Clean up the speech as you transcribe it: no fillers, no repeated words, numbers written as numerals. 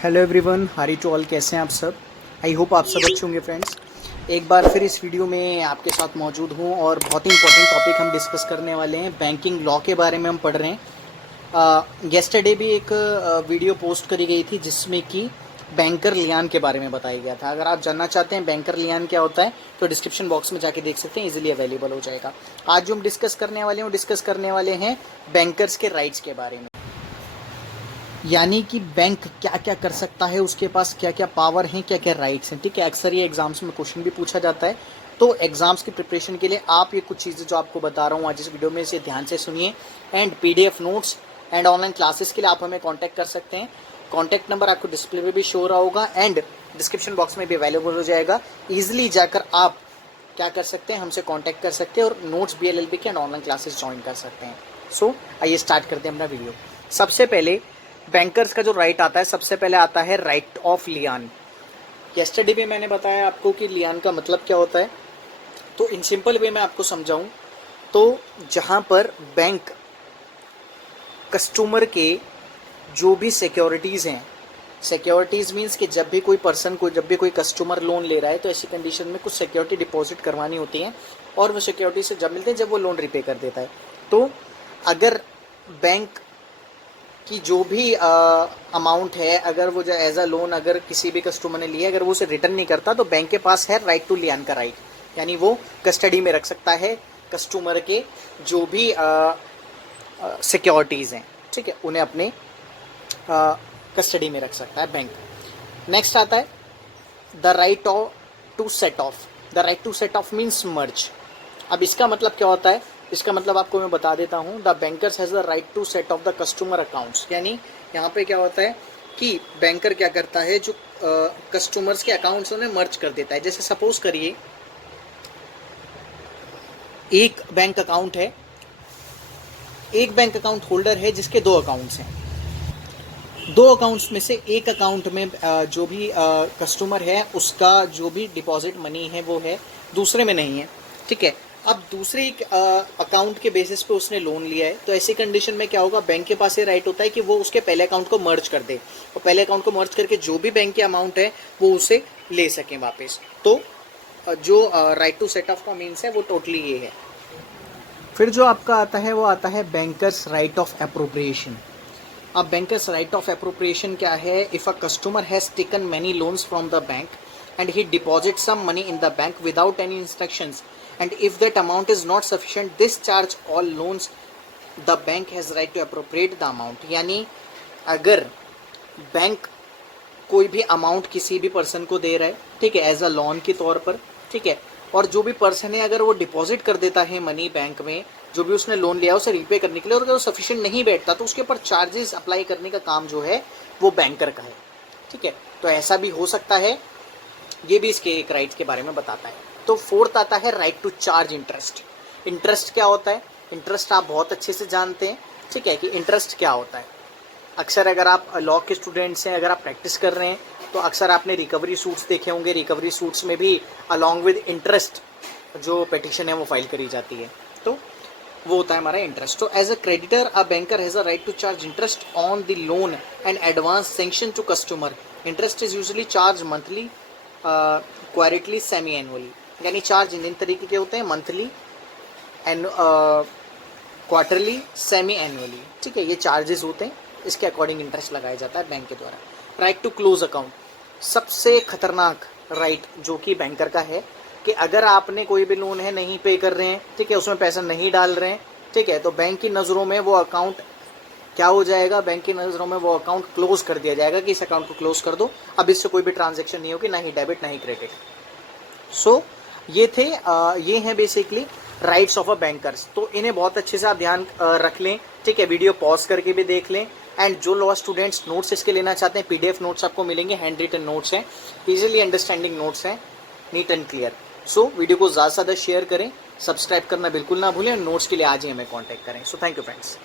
Hello everyone, हारी to all. कैसे हैं आप सब? आई होप आप सब अच्छे होंगे फ्रेंड्स। एक बार फिर इस वीडियो में आपके साथ मौजूद हूं और बहुत ही इंपॉर्टेंट टॉपिक हम डिस्कस करने वाले हैं। बैंकिंग लॉ के बारे में हम पढ़ रहे हैं। येस्टरडे भी एक वीडियो पोस्ट करी गई थी जिसमें कि बैंकर लियान के बारे में बताया गया था। अगर आप जानना चाहते हैं बैंकर लियान क्या होता है तो डिस्क्रिप्शन बॉक्स में जाके देख सकते हैं, इजीली अवेलेबल हो जाएगा। आज जो हम डिस्कस करने वाले हैं वो डिस्कस करने वाले हैं बैंकर्स के राइट्स के बारे में, यानी कि बैंक क्या क्या कर सकता है, उसके पास क्या क्या पावर हैं, क्या क्या राइट्स हैं। ठीक है, अक्सर ये एग्जाम्स में क्वेश्चन भी पूछा जाता है। तो एग्जाम्स की प्रिपरेशन के लिए आप ये कुछ चीज़ें जो आपको बता रहा हूँ आज इस वीडियो में, इसे ध्यान से सुनिए। And PDF notes and online classes के लिए आप हमें कॉन्टैक्ट कर सकते हैं। कॉन्टैक्ट नंबर आपको डिस्प्ले पे भी शो रहा होगा एंड डिस्क्रिप्शन बॉक्स में भी अवेलेबल हो जाएगा। ईजिली जाकर आप क्या कर सकते हैं, हमसे कॉन्टैक्ट कर सकते हैं और नोट्स BLLB के एंड ऑनलाइन क्लासेस ज्वाइन कर सकते हैं। सो आइए स्टार्ट करते हैं अपना वीडियो। सबसे पहले बैंकर्स का जो राइट आता है, सबसे पहले आता है राइट ऑफ लियान। येस्टरडे भी मैंने बताया आपको कि लियान का मतलब क्या होता है। तो इन सिंपल वे में आपको समझाऊं तो जहां पर बैंक कस्टमर के जो भी सिक्योरिटीज़ हैं, सिक्योरिटीज़ मीन्स कि जब भी कोई पर्सन को, जब भी कोई कस्टमर लोन ले रहा है तो ऐसी कंडीशन में कुछ सिक्योरिटी डिपॉजिट करवानी होती है और वो सिक्योरिटी से जब मिलते हैं जब वो लोन रिपे कर देता है। तो अगर बैंक कि जो भी अमाउंट है, अगर वो जो एज अ लोन अगर किसी भी कस्टमर ने लिया, अगर वो उसे रिटर्न नहीं करता तो बैंक के पास है राइट टू लियान का राइट, यानी वो कस्टडी में रख सकता है कस्टमर के जो भी सिक्योरिटीज़ हैं। ठीक है, उन्हें अपने कस्टडी में रख सकता है बैंक। नेक्स्ट आता है the right to set off. The right to set off means merge. अब इसका मतलब क्या होता है, इसका मतलब आपको मैं बता देता हूँ। The bankers has the right to set off the customer accounts, यानी यहाँ पे क्या होता है कि बैंकर क्या करता है, जो कस्टमर्स के अकाउंट्स उन्हें मर्ज कर देता है। जैसे सपोज करिए एक बैंक अकाउंट है, एक बैंक अकाउंट होल्डर है जिसके दो अकाउंट्स हैं। दो अकाउंट्स में से एक अकाउंट में जो भी कस्टमर है उसका जो भी डिपॉजिट मनी है वो है, दूसरे में नहीं है। ठीक है, अब दूसरे अकाउंट के बेसिस पे उसने लोन लिया है तो ऐसी कंडीशन में क्या होगा, बैंक के पास ये राइट होता है कि वो उसके पहले अकाउंट को मर्ज कर दे और पहले अकाउंट को मर्ज करके जो भी बैंक के अमाउंट है वो उसे ले सकें वापस। तो जो राइट टू सेट ऑफ का मीन्स है वो टोटली ये है। फिर जो आपका आता है वो आता है बैंकर्स राइट ऑफ एप्रोप्रिएशन। अब बैंकर्स राइट ऑफ एप्रोप्रिएशन क्या है, if a customer has taken many loans from the bank and he deposits some money in the bank without any instructions, and if that amount is not sufficient discharge all loans, the bank has right to appropriate the amount। यानी अगर bank कोई भी amount किसी भी person को दे रहा है, ठीक है, एज अ लोन के तौर पर, ठीक है, और जो भी पर्सन है अगर वो डिपॉजिट कर देता है मनी बैंक में, जो भी उसने लोन लिया उसे रीपे करने के लिए, और अगर वो सफिशिएंट नहीं बैठता तो उसके ऊपर चार्जेस अप्लाई करने का काम जो है वो बैंकर का है। ठीक है, तो ऐसा भी हो सकता है, ये भी इसके एक राइट्स के बारे में बताता है। तो फोर्थ आता है right to charge interest. Interest क्या होता है, इंटरेस्ट आप बहुत अच्छे से जानते हैं। ठीक है, कि इंटरेस्ट क्या होता है। अक्सर अगर आप लॉ के स्टूडेंट्स हैं, अगर आप प्रैक्टिस कर रहे हैं तो अक्सर आपने रिकवरी सूट्स देखे होंगे। रिकवरी सूट्स में भी अलॉन्ग विद इंटरेस्ट जो पिटिशन है वो फाइल करी जाती है, तो वो होता है हमारा इंटरेस्ट। तो as a creditor a banker has a right to charge interest on the loan and advance sanction to customer. Interest is usually charge monthly, quarterly, semi annually. यानी चार्ज इन तरीके के होते हैं, मंथली, क्वार्टरली, सेमी एनुअली। ठीक है, ये charges होते हैं, इसके अकॉर्डिंग इंटरेस्ट लगाया जाता है बैंक के द्वारा। राइट टू क्लोज अकाउंट, सबसे खतरनाक राइट जो कि बैंकर का है कि अगर आपने कोई भी लोन है नहीं पे कर रहे हैं, ठीक है, उसमें पैसा नहीं डाल रहे हैं, ठीक है, तो बैंक की नज़रों में वो अकाउंट क्या हो जाएगा, बैंक की नज़रों में वो अकाउंट क्लोज कर दिया जाएगा कि इस अकाउंट को क्लोज कर दो, अब इससे कोई भी ट्रांजैक्शन नहीं होगी, ना ही डेबिट ना ही क्रेडिट। सो ये थे ये हैं basically rights of a bankers. तो इन्हें बहुत अच्छे से आप ध्यान रख लें। ठीक है, वीडियो पॉज करके भी देख लें। एंड जो लॉ स्टूडेंट्स नोट्स इसके लेना चाहते हैं, PDF नोट्स आपको मिलेंगे, हैंड रिटन नोट्स हैं, इजीली अंडरस्टैंडिंग नोट्स हैं, neat and clear. So video को ज़्यादा से ज़्यादा शेयर करें, सब्सक्राइब करना बिल्कुल ना भूलें, नोट्स के लिए आज ही हमें कॉन्टैक्ट करें। So thank you friends.